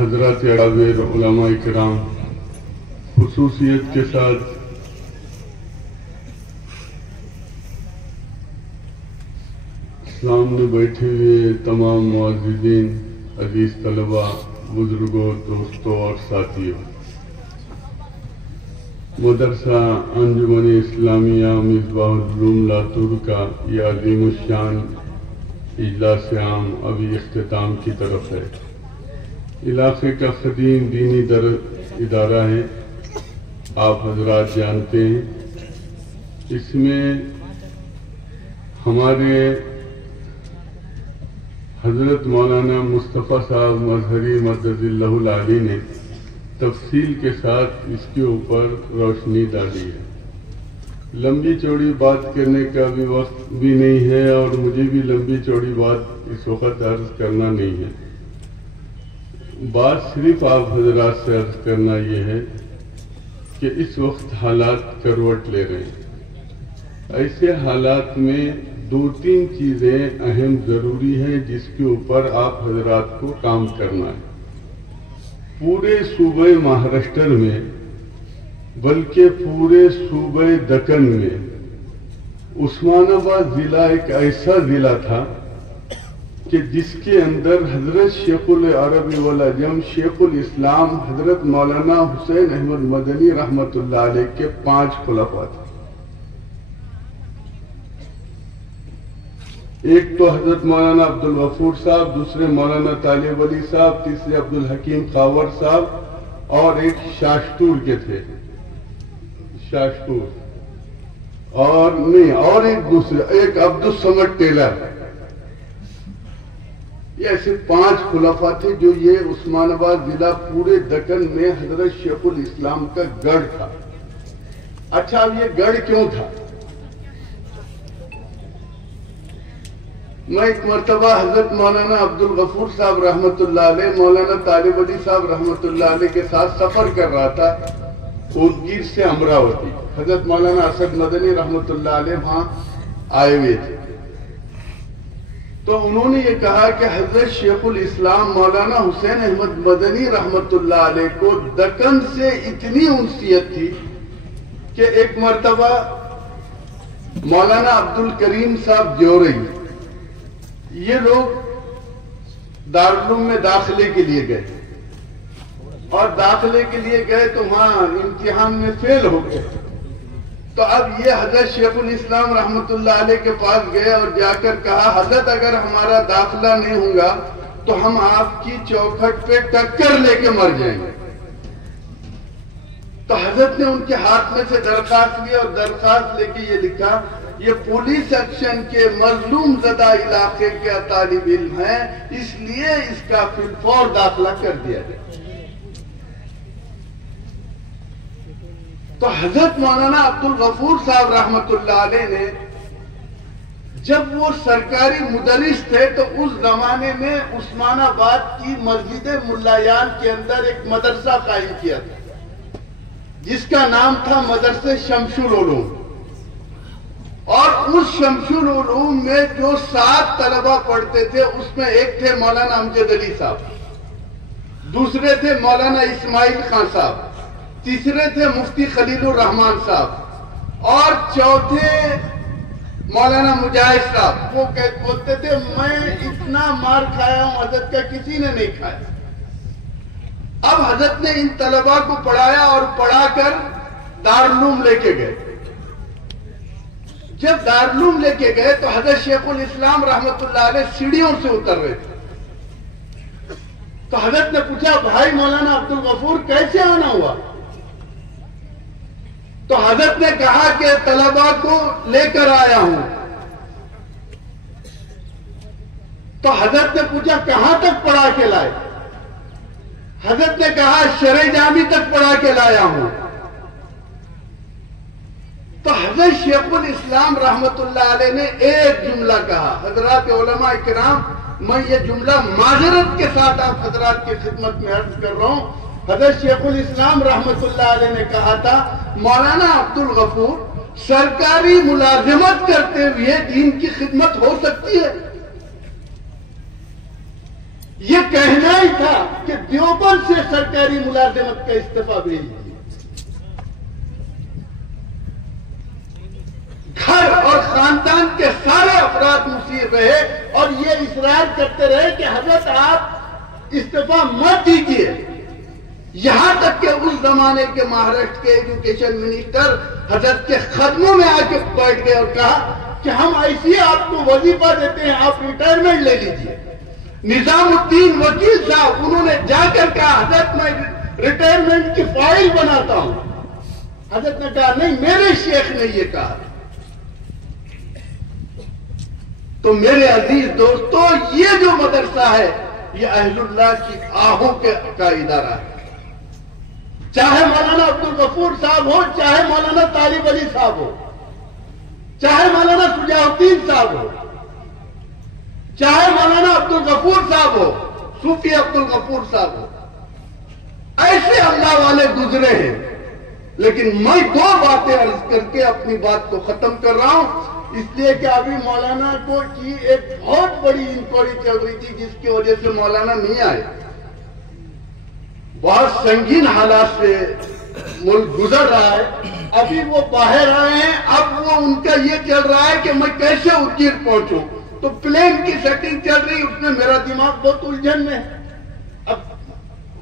حضرات اکابر علماء کرام خصوصیت کے ساتھ سامنے بیٹھے ہوئے تمام معززین، عزیز طلباء، بزرگوں، دوستوں اور ساتھیوں، مدرسہ انجمن اسلامیہ مصباح العلوم لاتور کا یہ عظیم الشان اجلاس عام ابھی اختتام کی طرف ہے۔ علاقے کا قدیم دینی ادارہ ہے، آپ حضرات جانتے ہیں۔ اس میں ہمارے حضرت مولانا مصطفیٰ صاحب مظہری مدد اللہ العالی نے تفصیل کے ساتھ اس کے اوپر روشنی ڈالی ہے۔ لمبی چوڑی بات کرنے کا بھی وقت بھی نہیں ہے اور مجھے بھی لمبی چوڑی بات اس وقت عرض کرنا نہیں ہے۔ بات صرف آپ حضرات سے عرض کرنا یہ ہے کہ اس وقت حالات کروٹ لے رہے ہیں۔ ایسے حالات میں دو تین چیزیں اہم ضروری ہیں جس کے اوپر آپ حضرات کو کام کرنا ہے۔ پورے صوبہ مہاراشٹر میں بلکہ پورے صوبہ دکن میں عثمان آباد ضلع ایک ایسا ضلع تھا کہ جس کے اندر حضرت شیخ العرب والعجم شیخ الاسلام حضرت مولانا حسین احمد مدنی رحمت اللہ علیہ کے 5 خلفاء تھے۔ ایک تو حضرت مولانا عبدالغفور صاحب، دوسرے مولانا طالب علی صاحب، تیسرے عبدالحکیم خاور صاحب اور ایک شاشتور کے تھے، شاشتور، اور ایک دوسرے ایک عبدالصمد ٹیلر۔ یہ ایسے 5 خلفاء تھے جو یہ عثمان آباد ضلع پورے دکن میں حضرت شیخ الاسلام کا گڑھ تھا۔ اچھا، اب یہ گڑھ کیوں تھا؟ میں ایک مرتبہ حضرت مولانا عبدالغفور صاحب رحمت اللہ علیہ، مولانا طالب علی صاحب رحمت اللہ علیہ کے ساتھ سفر کر رہا تھا اودگیر سے امراوتی۔ حضرت مولانا اسد مدنی رحمت اللہ علیہ وہاں آئے ہوئے تھے، تو انہوں نے یہ کہا کہ حضرت شیخ الاسلام مولانا حسین احمد مدنی رحمت اللہ علیہ کو دکن سے اتنی انسیت تھی کہ ایک مرتبہ مولانا عبدالکریم صاحب جوہری یہ لوگ دارالعلوم میں داخلے کے لیے گئے، اور داخلے کے لیے گئے تو وہاں امتحان میں فیل ہو گئے۔ تو اب یہ حضرت شیخ الاسلام رحمت اللہ علیہ کے پاس گئے اور جا کر کہا، حضرت اگر ہمارا داخلہ نہیں ہوگا تو ہم آپ کی چوکھٹ پہ ٹکر لے کے مر جائیں گے۔ تو حضرت نے ان کے ہاتھ میں سے درخواست لی اور درخواست لے کے یہ لکھا، یہ پولیس ایکشن کے مظلوم زدہ علاقے کے طالب علم ہیں، اس لیے اس کا فی الفور داخلہ کر دیا جائے۔ تو حضرت مولانا عبدالغفور صاحب رحمت اللہ علیہ نے جب وہ سرکاری مدرس تھے تو اس زمانے میں عثمان آباد کی مسجد ملایان کے اندر ایک مدرسہ قائم کیا تھا جس کا نام تھا مدرسہ شمس العلوم، اور اس شمس العلوم میں جو 7 طلبہ پڑھتے تھے اس میں ایک تھے مولانا امجد علی صاحب، دوسرے تھے مولانا اسماعیل خان صاحب، تیسرے تھے مفتی خلیل الرحمان صاحب، اور چوتھے مولانا مجاہد صاحب۔ وہ بولتے تھے میں اتنا مار کھایا ہوں حضرت کا کسی نے نہیں کھایا۔ اب حضرت نے ان طلباء کو پڑھایا اور پڑھا کر دارالعلوم لے کے گئے۔ جب دارالعلوم لے کے گئے تو حضرت شیخ الاسلام رحمت اللہ علیہ سیڑھیوں سے اتر رہے تھے، تو حضرت نے پوچھا، بھائی مولانا عبدالغفور کیسے آنا ہوا؟ تو حضرت نے کہا کہ طلباء کو لے کر آیا ہوں۔ تو حضرت نے پوچھا کہاں تک پڑھا کے لائے؟ حضرت نے کہا شرع جامی تک پڑھا کے لایا ہوں۔ تو حضرت شیخ الاسلام رحمت اللہ علیہ نے ایک جملہ کہا۔ حضرات علماء کرام، میں یہ جملہ معذرت کے ساتھ آپ حضرات کی خدمت میں عرض کر رہا ہوں۔ حضرت شیخ الاسلام رحمت اللہ علیہ نے کہا تھا، مولانا عبدالغفور سرکاری ملازمت کرتے ہوئے دین کی خدمت ہو سکتی ہے؟ یہ کہنا ہی تھا کہ دیوبند سے سرکاری ملازمت کا استعفیٰ بھیج دیجیے. گھر اور خاندان کے سارے افراد مصیر رہے اور یہ اصرار کرتے رہے کہ حضرت آپ استعفیٰ مت دیجیے. یہاں تک کہ اس زمانے کے مہاراشٹر کے ایجوکیشن منسٹر حضرت کے قدموں میں آ کے بیٹھ گئے اور کہا کہ ہم ایسی آپ کو وظیفہ دیتے ہیں، آپ ریٹائرمنٹ لے لیجیے. نظام الدین وکیل صاحب انہوں نے جا کر کہا حضرت میں ریٹائرمنٹ کی فائل بناتا ہوں. حضرت نے کہا نہیں، میرے شیخ نے یہ کہا. تو میرے عزیز دوستو، یہ جو مدرسہ ہے یہ اہل اللہ کی آہوں کا ادارہ ہے. چاہے مولانا عبدالغفور صاحب ہو، چاہے مولانا طالب علی صاحب ہو، چاہے مولانا شجاع الدین صاحب ہو، چاہے مولانا عبدالغفور صاحب ہو، صوفی عبدالغفور صاحب ہو، ایسے اللہ والے گزرے ہیں. لیکن میں دو باتیں عرض کر کے اپنی بات کو ختم کر رہا ہوں، اس لیے کہ ابھی مولانا کو کی ایک بہت بڑی انکوائری چل رہی تھی جس کی وجہ سے مولانا نہیں آئے. بہت سنگین حالات سے ملک گزر رہا ہے. ابھی وہ باہر آئے ہیں. اب وہ ان کا یہ چل رہا ہے کہ میں کیسے اجیر پہنچوں. تو پلین کی سیٹنگ چل رہی، اس میں میرا دماغ بہت الجھن میں ہے. اب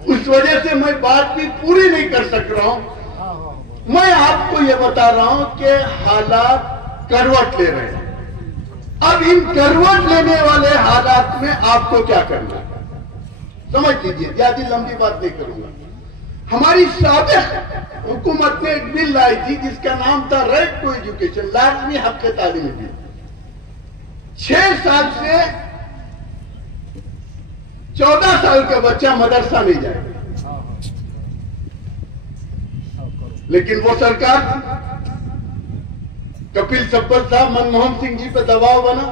اس وجہ سے میں بات بھی پوری نہیں کر سک رہا ہوں. میں آپ کو یہ بتا رہا ہوں کہ حالات کروٹ لے رہے ہیں. اب ان کروٹ لینے والے حالات میں آپ کو کیا کرنا ہے سمجھ لیجیے. زیادہ لمبی بات نہیں کروں گا. ہماری سابق حکومت نے ایک بل لائی تھی جس کا نام تھا رائٹ ٹو ایجوکیشن، لازمی حق تعلیمی بل. 6 سال سے 14 سال کا بچہ مدرسہ نہیں جائے گا. لیکن وہ سرکار کپل سبل صاحب، منموہن سنگھ جی پہ دباؤ بنا.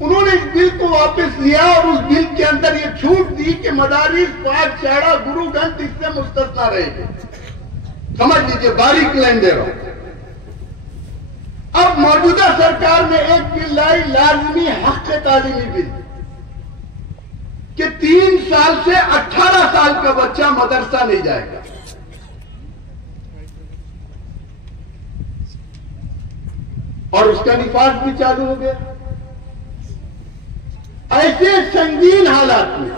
انہوں نے اس بل کو واپس لیا اور اس بل کے اندر یہ چھوٹ دی کہ مدارس، پاک شاڑا، گرو گرنتھ اس سے مستثنا رہے گی. سمجھ لیجیے، باریک لائن دے رہا ہوں. اب موجودہ سرکار نے ایک بل لائی، لازمی حق تعلیمی بل، کہ 3 سال سے 18 سال کا بچہ مدرسہ نہیں جائے گا. اور اس کا نفاذ بھی چالو ہو گیا. ایسے سنگین حالات میں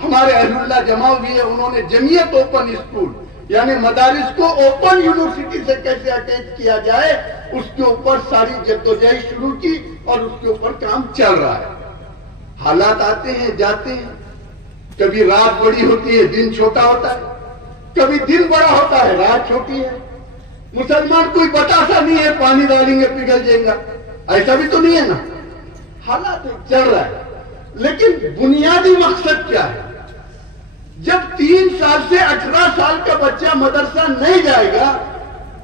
ہمارے اہل اللہ جمع ہوئی ہے. انہوں نے جمعیت اوپن اسکول یعنی مدارس کو اوپن یونیورسٹی سے کیسے اٹیچ کیا جائے اس کے اوپر ساری جدوجہد شروع کی اور اس کے اوپر کام چل رہا ہے. حالات آتے ہیں جاتے ہیں. کبھی رات بڑی ہوتی ہے، دن چھوٹا ہوتا ہے. کبھی دن بڑا ہوتا ہے، رات چھوٹی ہے. مسلمان کوئی بتاسا نہیں ہے پانی ڈالیں گے پگھل جائے گا، ایسا بھی تو نہیں ہے نا. حالات چل رہا ہے. لیکن بنیادی مقصد کیا ہے؟ جب 3 سال سے 18 سال کا بچہ مدرسہ نہیں جائے گا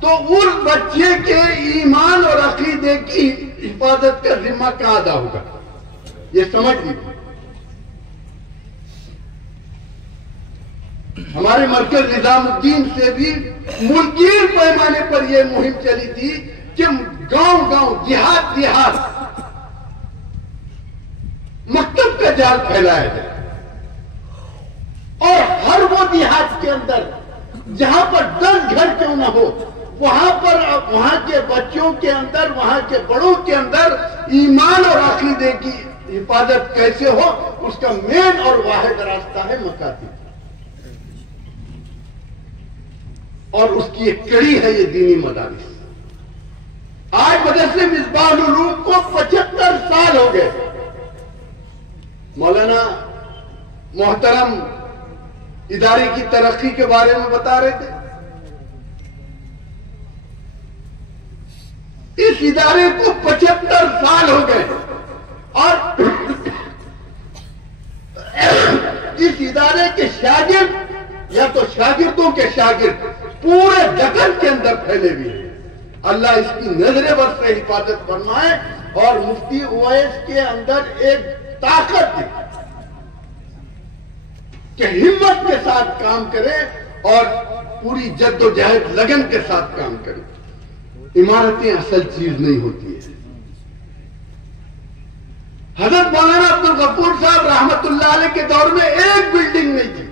تو اس بچے کے ایمان اور عقیدے کی حفاظت کا ذمہ کہاں ادا ہوگا؟ یہ سمجھ لیجیے. ہمارے مرکز نظام الدین سے بھی ملکی پیمانے پر یہ مہم چلی تھی کہ گاؤں گاؤں، دیہات دیہات مکتب کا جال پھیلایا جائے. اور ہر وہ دیہات کے اندر جہاں پر 10 گھر کیوں نہ ہو، وہاں پر وہاں کے بچوں کے اندر، وہاں کے بڑوں کے اندر ایمان اور عقیدے کی حفاظت کیسے ہو، اس کا مین اور واحد راستہ ہے مکاتب. اور اس کی ایک کڑی ہے یہ دینی مدارس. آج مدرسے مصباح العلوم کو 75 سال ہو گئے. مولانا محترم ادارے کی ترقی کے بارے میں بتا رہے تھے. اس ادارے کو 75 سال ہو گئے اور اس ادارے کے شاگرد یا تو شاگردوں کے شاگرد پورے دکن کے اندر پھیلے ہوئے ہیں. اللہ اس کی نظر بد سے حفاظت فرمائے اور مفتی اویس کے اندر ایک طاقت دی کہ ہمت کے ساتھ کام کرے اور پوری جد و جہد لگن کے ساتھ کام کرے. عمارتیں اصل چیز نہیں ہوتی ہے. حضرت مولانا عبد الغفور صاحب رحمت اللہ علیہ کے دور میں ایک بلڈنگ نہیں تھی،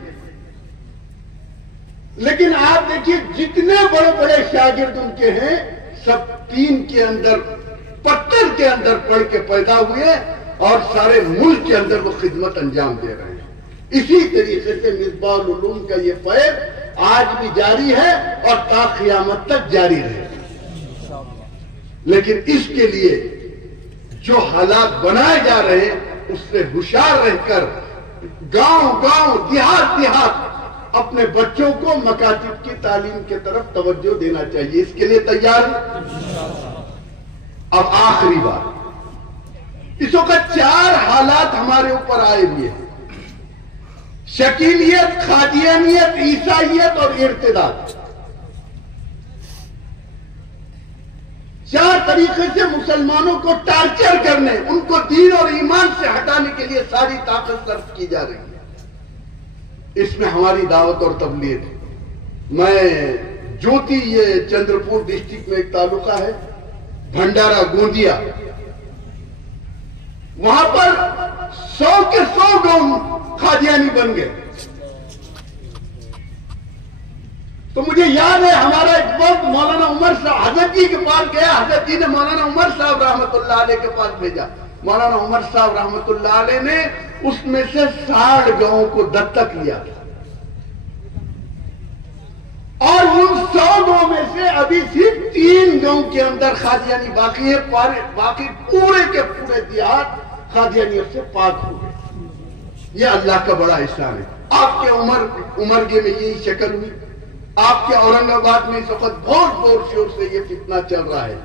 لیکن آپ دیکھیے جتنے بڑے بڑے شاگرد ان کے ہیں سب ٹین کے اندر، پتھر کے اندر پڑھ کے پیدا ہوئے اور سارے ملک کے اندر وہ خدمت انجام دے رہے ہیں۔ اسی طریقے سے مصباح العلوم کا یہ فیض آج بھی جاری ہے اور تا قیامت تک جاری رہے گا، لیکن اس کے لیے جو حالات بنائے جا رہے ہیں اس سے ہوشیار رہ کر گاؤں گاؤں دیہات دیہات اپنے بچوں کو مکاتب کی تعلیم کی طرف توجہ دینا چاہیے۔ اس کے لیے تیار ہیں؟ اب آخری بات، اس وقت 4 حالات ہمارے اوپر آئے ہوئے ہیں، شکیلیت، قادیانیت، عیسائیت اور ارتداد۔ 4 طریقے سے مسلمانوں کو ٹارچر کرنے، ان کو دین اور ایمان سے ہٹانے کے لیے ساری طاقت صرف کی جا رہی ہے۔ اس میں ہماری دعوت اور تبلیغ ہے۔ میں جوتی، یہ چندرپور ڈسٹرکٹ میں ایک تعلقہ ہے، بھنڈارا گوندیا، وہاں پر 100 کے 100 گاؤں قادیانی بن گئے۔ تو مجھے یاد ہے ہمارا ایک وقت مولانا عمر صاحب حضرت جی کے پاس گیا، حضرت جی نے مولانا عمر صاحب رحمت اللہ علیہ کے پاس بھیجا۔ مولانا عمر صاحب رحمت اللہ علیہ نے اس میں سے 60 گاؤں کو دستک لیا تھا، اور ان 100 گاؤں میں سے ابھی صرف 3 گاؤں کے اندر قادیانی باقی ہے، باقی پورے کے پورے دیہات قادیانیوں سے پاک ہو گئے۔ یہ اللہ کا بڑا احسان ہے۔ آپ کے عمرگے میں یہی شکل ہوئی، آپ کے اورنگ آباد میں اس وقت بہت زور شور سے یہ فتنہ چل رہا ہے۔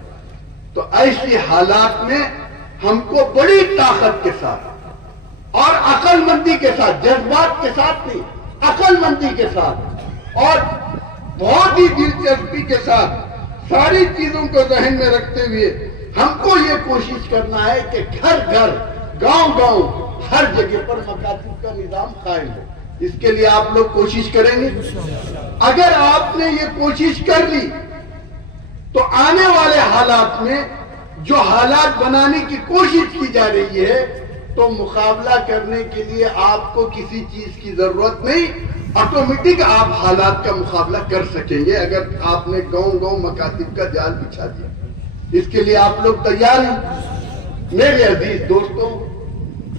تو ایسی حالات میں ہم کو بڑی طاقت کے ساتھ اور عقل مندی کے ساتھ، جذبات کے ساتھ نہیں، عقل مندی کے ساتھ اور بہت ہی دلچسپی کے ساتھ ساری چیزوں کو ذہن میں رکھتے ہوئے ہم کو یہ کوشش کرنا ہے کہ گھر گھر، گاؤں گاؤں، ہر جگہ پر مکاتب کا نظام قائم ہو۔ اس کے لیے آپ لوگ کوشش کریں گے؟ اگر آپ نے یہ کوشش کر لی تو آنے والے حالات میں جو حالات بنانے کی کوشش کی جا رہی ہے تو مقابلہ کرنے کے لیے آپ کو کسی چیز کی ضرورت نہیں، آٹومیٹک آپ حالات کا مقابلہ کر سکیں گے اگر آپ نے گاؤں گاؤں مکاتب کا جال بچھا دیا۔ اس کے لیے آپ لوگ تیار ہیں؟ میرے عزیز دوستوں،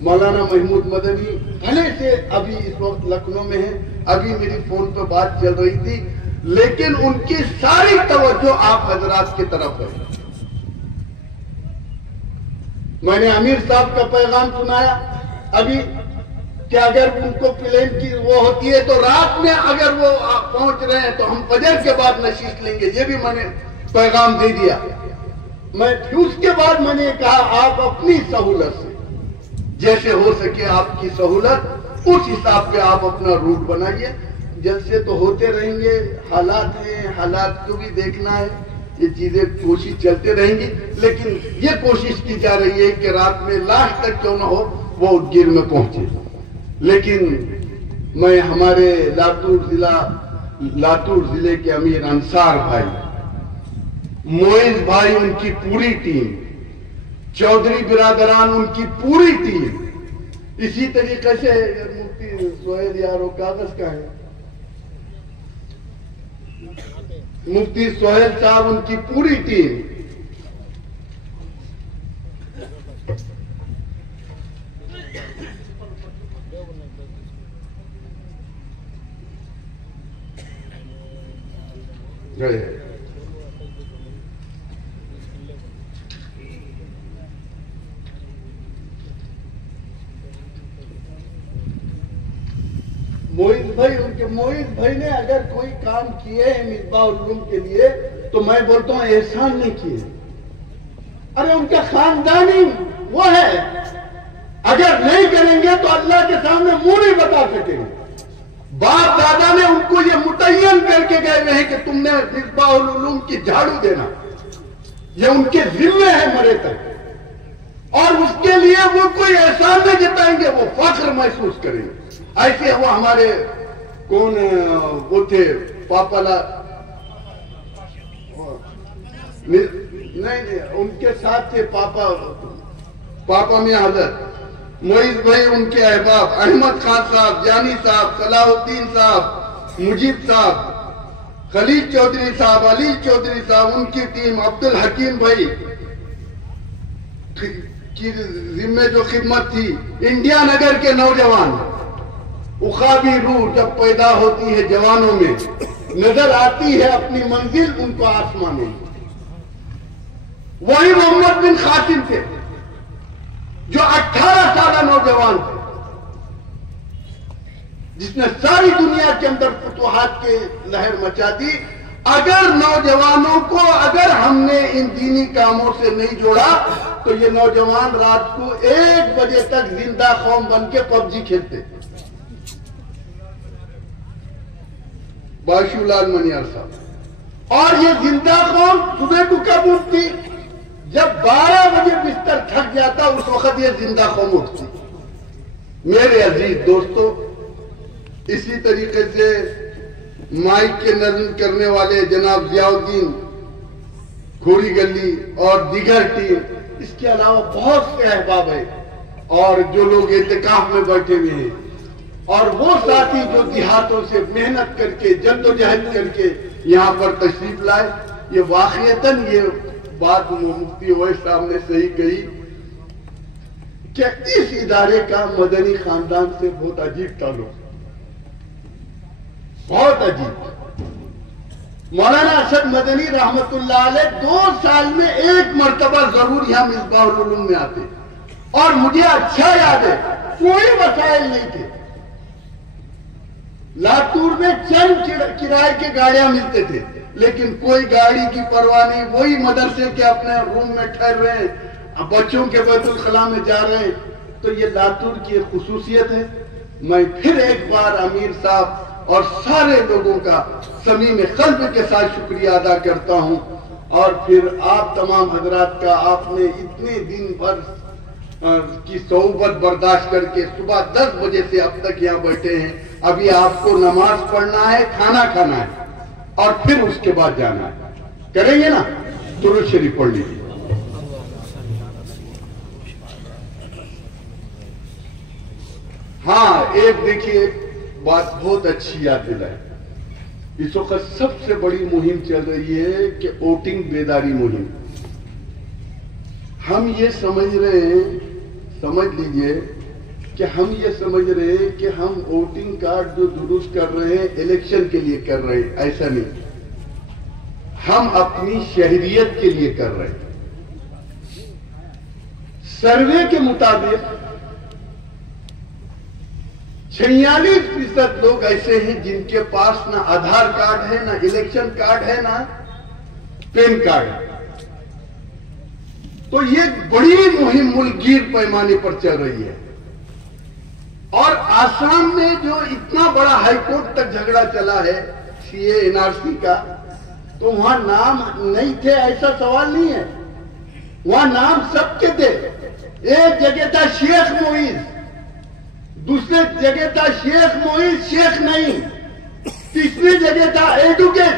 مولانا محمود مدنی بھلے سے ابھی اس وقت لکھنؤ میں ہیں، ابھی میری فون پہ بات چل رہی تھی، لیکن ان کی ساری توجہ آپ حضرات کی طرف ہے۔ میں نے امیر صاحب کا پیغام سنایا ابھی کہ اگر ان کو پلین کی وہ ہوتی ہے تو رات میں اگر وہ پہنچ رہے ہیں تو ہم فجر کے بعد نشست لیں گے، یہ بھی میں نے پیغام دے دیا۔ میں اس کے بعد میں نے کہا آپ اپنی سہولت سے جیسے ہو سکے آپ کی سہولت اس حساب پہ آپ اپنا روٹ بنائیے۔ جلسے تو ہوتے رہیں گے، حالات ہیں، حالات کو بھی دیکھنا ہے، یہ چیزیں کوشش چلتے رہیں گی، لیکن یہ کوشش کی جا رہی ہے کہ رات میں لاسٹ تک کیوں نہ ہو وہ گیر میں پہنچے۔ لیکن میں ہمارے لاتور ضلع کے امیر انصار بھائی، معز بھائی، ان کی پوری ٹیم، چودھری برادران ان کی پوری ٹیم، اسی طریقے سے مفتی سہیل یارو کاغذ کا ہے، مفتی سہیل صاحب ان کی پوری ٹیم، معز بھائی، ان کے معز بھائی نے اگر کوئی کام کیے ہیں مصباح العلوم کے لیے تو میں بولتا ہوں احسان نہیں کیے، ارے ان کا خاندانی وہ ہے، اگر نہیں کریں گے تو اللہ کے سامنے منہ نہیں بتا سکیں گے۔ باپ دادا نے ان کو یہ متعین کر کے گئے ہوئے ہیں کہ تم نے مصباح العلوم کی جھاڑو دینا، یہ ان کے ذمے ہے مرے تک، اور اس کے لیے وہ کوئی احسان نہیں جتائیں گے، وہ فخر محسوس کریں گے۔ ایسے وہ ہمارے کون وہ تھے پاپالا، نہیں ان کے ساتھ تھے پاپا پاپا میاں حضرت، معیز بھائی ان کے احباب، احمد خان صاحب، جانی صاحب، صلاح الدین صاحب، مجیب صاحب، خلیل چودھری صاحب، علی چودھری صاحب، ان کی ٹیم، عبد الحکیم بھائی کی ذمہ جو خدمت تھی، انڈیا نگر کے نوجوان، اخابی روح جب پیدا ہوتی ہے جوانوں میں، نظر آتی ہے اپنی منزل ان کو آسمانوں میں۔ وہی محمد بن قاسم تھے جو 18 سالہ نوجوان تھے، جس نے ساری دنیا کے اندر فتوحات کے لہر مچا دی۔ اگر نوجوانوں کو اگر ہم نے ان دینی کاموں سے نہیں جوڑا تو یہ نوجوان رات کو 1 بجے تک زندہ قوم بن کے پب جی کھیلتے۔ باشو لال منیار صاحب، اور یہ زندہ قوم صبح کو کب اٹھتی؟ جب 12 بجے بستر تھک جاتا اس وقت یہ زندہ قوم اٹھتی۔ میرے عزیز دوستو، اسی طریقے سے مائک کے نظم کرنے والے جناب ضیاء الدین کھوری گلی اور دیگر ٹیم، اس کے علاوہ بہت سے احباب ہیں اور جو لوگ اعتکاف میں بیٹھے ہوئے ہیں، اور وہ ساتھی جو دیہاتوں سے محنت کر کے جد و جہد کر کے یہاں پر تشریف لائے۔ یہ واقعتاً یہ بات مفتی اویس صاحب نے صحیح کہی کہ اس ادارے کا مدنی خاندان سے بہت عجیب تعلق، بہت عجیب۔ مولانا اسد مدنی رحمت اللہ علیہ 2 سال میں 1 مرتبہ ضرور یہاں مصباح العلوم میں آتے، اور مجھے اچھا یاد ہے کوئی وسائل نہیں تھے۔ لاتور میں چند کرائے کے گاڑیاں ملتے تھے، لیکن کوئی گاڑی کی پرواہ نہیں، وہی مدرسے کے اپنے روم میں ٹھہر رہے ہیں، بچوں کے بیت الخلاء میں جا رہے ہیں۔ تو یہ لاتور کی ایک خصوصیت ہے۔ میں پھر ایک بار امیر صاحب اور سارے لوگوں کا صمیم قلب کے ساتھ شکریہ ادا کرتا ہوں، اور پھر آپ تمام حضرات کا، آپ نے اتنے دن بھر کی صحبت برداشت کر کے صبح 10 بجے سے اب تک یہاں بیٹھے ہیں۔ ابھی آپ کو نماز پڑھنا ہے، کھانا کھانا ہے، اور پھر اس کے بعد جانا ہے۔ کریں گے نا؟ درود شریف پڑھ لیجیے۔ ہاں، ایک دیکھیے بات بہت اچھی یاد دلائی، اس وقت سب سے بڑی مہم چل رہی ہے کہ ووٹنگ بیداری مہم۔ ہم یہ سمجھ رہے ہیں، سمجھ لیجئے کہ ہم یہ سمجھ رہے ہیں کہ ہم ووٹنگ کارڈ جو درست کر رہے ہیں الیکشن کے لیے کر رہے ہیں، ایسا نہیں۔ ہم اپنی شہریت کے لیے کر رہے ہیں۔ سروے کے مطابق 46% لوگ ایسے ہیں جن کے پاس نہ آدھار کارڈ ہے، نہ الیکشن کارڈ ہے، نہ پین کارڈ ہے۔ تو یہ بڑی مہم ملکگیر پیمانے پر چل رہی ہے۔ اور آسام میں جو اتنا بڑا ہائی کورٹ تک جھگڑا چلا ہے سی اے این آر سی کا، تو وہاں نام نہیں تھے ایسا سوال نہیں ہے، وہاں نام سب کے تھے۔ ایک جگہ تھا شیخ معیز، دوسرے جگہ تھا شیخ معیز شیخ نہیں، تیسری جگہ تھا ایڈوکیٹ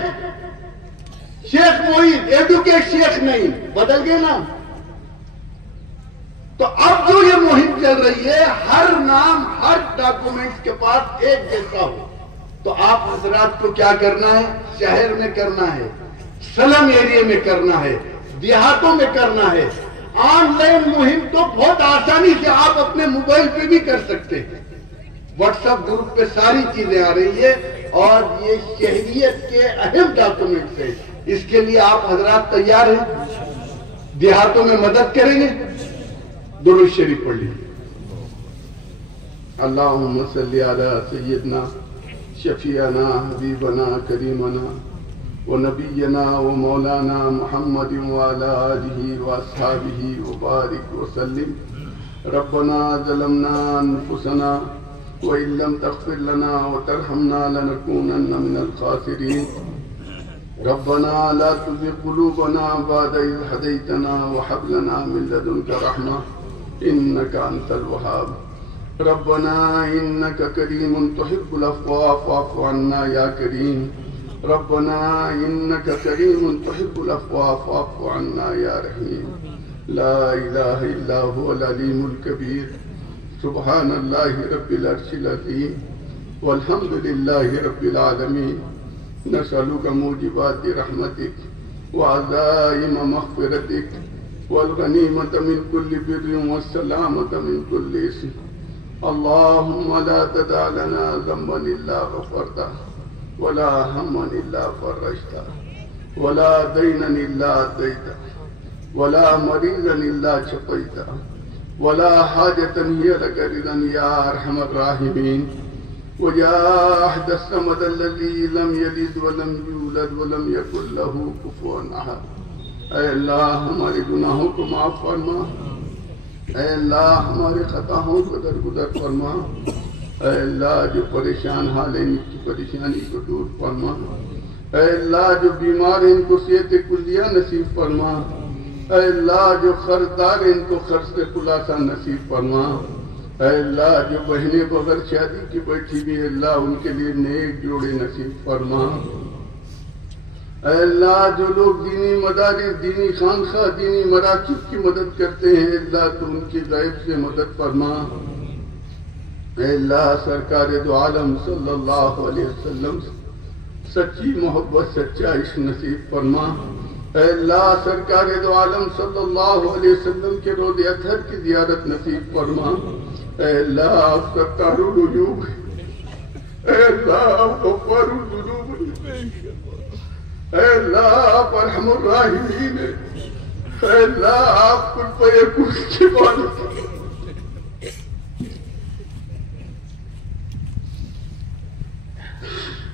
شیخ معیز ایڈوکیٹ شیخ نہیں، بدل گئے نام۔ تو اب جو یہ مہم چل رہی ہے، ہر نام ہر ڈاکومنٹس کے پاس ایک جیسا ہو، تو آپ حضرات کو کیا کرنا ہے؟ شہر میں کرنا ہے، سلم ایریے میں کرنا ہے، دیہاتوں میں کرنا ہے۔ آن لائن مہم تو بہت آسانی سے آپ اپنے موبائل پہ بھی کر سکتے ہیں، واٹس ایپ گروپ پہ ساری چیزیں آ رہی ہے، اور یہ شہریت کے اہم ڈاکومنٹس ہیں۔ اس کے لیے آپ حضرات تیار ہیں؟ دیہاتوں میں مدد کریں گے؟ درود شریف پڑھ لیجیے۔ اللہم صلی علی سیدنا شفیعنا حبیبنا کریمنا ونبینا ومولانا محمد وعلی آلہ واصحابہ وبارک وسلم۔ ربنا ظلمنا انفسنا وإن لم تغفر لنا وترحمنا لنكونن من الخاسرين۔ ربنا لا تزغ قلوبنا بعد إذ هديتنا وهب لنا من لدنك رحمة إنك أنت الوهاب۔ ربنا إنك كريم تحب العفو فاعف عنا يا كريم۔ ربنا إنك كريم تحب العفو فاعف عنا يا رحيم۔ لا الہ الا هو العلیم الکبیر سبحان اللہ رب العرش العظیم والحمد للہ رب العالمین نسألک موجبات رحمتک وعزائم مغفرتک والغنیمة من كل بر والسلامة من كل اسم اللهم لا تدع لنا ذنبا إلا غفرته ولا هما إلا فرجته ولا دينا إلا أديته ولا مريضا إلا شفيته ولا حاجة هي لك رضا يا أرحم الراحمين ويا أحد الصمد الذي لم يلد ولم يولد ولم يكن له كفوا أحد اے اللہ ہمارے گناہوں کو معاف فرما، اے اللہ ہمارے خطاؤں کو درگزر فرما، اے اللہ جو پریشان حال ہیں ان کی پریشانی کو دور فرما، اے اللہ جو بیمار ہیں ان کو صحت کلیہ نصیب فرما، اے اللہ جو خرچدار ہیں ان کو خرچ سے خلاصہ نصیب فرما، اے اللہ جو بہنیں بغیر شادی کی بیٹھی بھی اللہ ان کے لیے نیک جوڑے نصیب فرما، اے اللہ جو لوگ دینی مدارس، دینی خانقاہ، دینی مراکز کی مدد کرتے ہیں اللہ تو ان کی غیب سے مدد فرما، اے اللہ سرکار دو عالم صلی اللہ علیہ وسلم سچی محبت سچا عشق نصیب فرما، اے اللہ سرکار دو عالم صلی اللہ علیہ وسلم کے روضہ اطہر کی زیارت نصیب فرما، اے اللہ آپ ستار العیوب، اے اللہ آپ غفار الذنوب، اے اللہ آپ ارحم الراحمین، اے اللہ آپ کل فیکون کی مالک،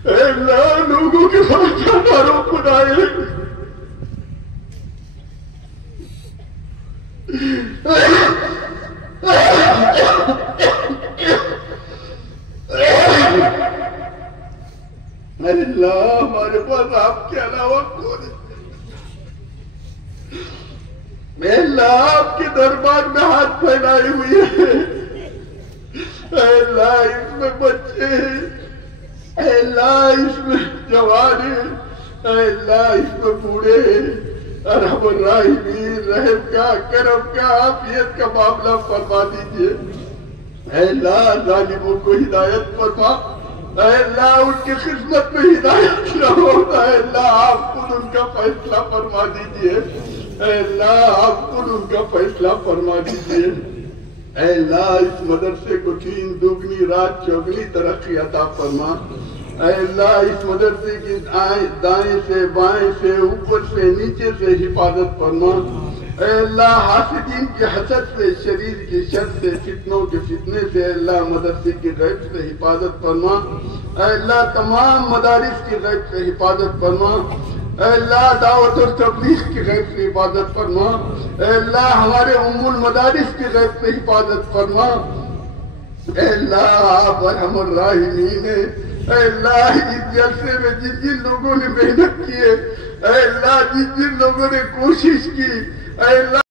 اے اللہ لوگوں کے خرچاناروں کو دائے، اے اللہ ہمارے پاس آپ کے علاوہ کون ہے، اے اللہ آپ کے دربار میں ہاتھ پھیلائے ہوئے ہیں، اے اللہ اس میں بچے ہیں، اے اللہ اس میں جوان ہیں، اے اللہ اس میں بوڑھے ہیں، ارحم الراحمین رحم کا کرم کا عافیت کا معاملہ فرما دیجئے، اے اللہ ظالموں کو ہدایت فرما، اے اللہ ان کی خدمت میں ہدایت نہ ہوتا، اے اللہ آپ خود ان کا فیصلہ فرما دیجئے، اے اللہ آپ خود ان کا فیصلہ فرما دیجئے، اے اللہ اس مدرسے کو دین دوگنی رات چوگنی ترقی عطا فرما، اے اللہ اس مدرسے کی دائیں سے بائیں سے اوپر سے نیچے سے حفاظت فرما، اے اللہ حاسدین کی حسد سے، شریر کی شر سے، فتنوں کے فتنے سے اے اللہ مدرسے کی غیب سے حفاظت فرما، اے اللہ تمام مدارس کی غیب سے حفاظت فرما، اے اللہ دعوت اور تبلیغ کی غیب سے حفاظت فرما، اے اللہ ہمارے المدارس کی غیب سے حفاظت فرما، اے اللہ آپ ارحم الراحمین ہیں، اے اللہ اس جلسے میں جن جن لوگوں نے محنت کی ہے، اے اللہ جن جن لوگوں نے کوشش کی، اے اللہ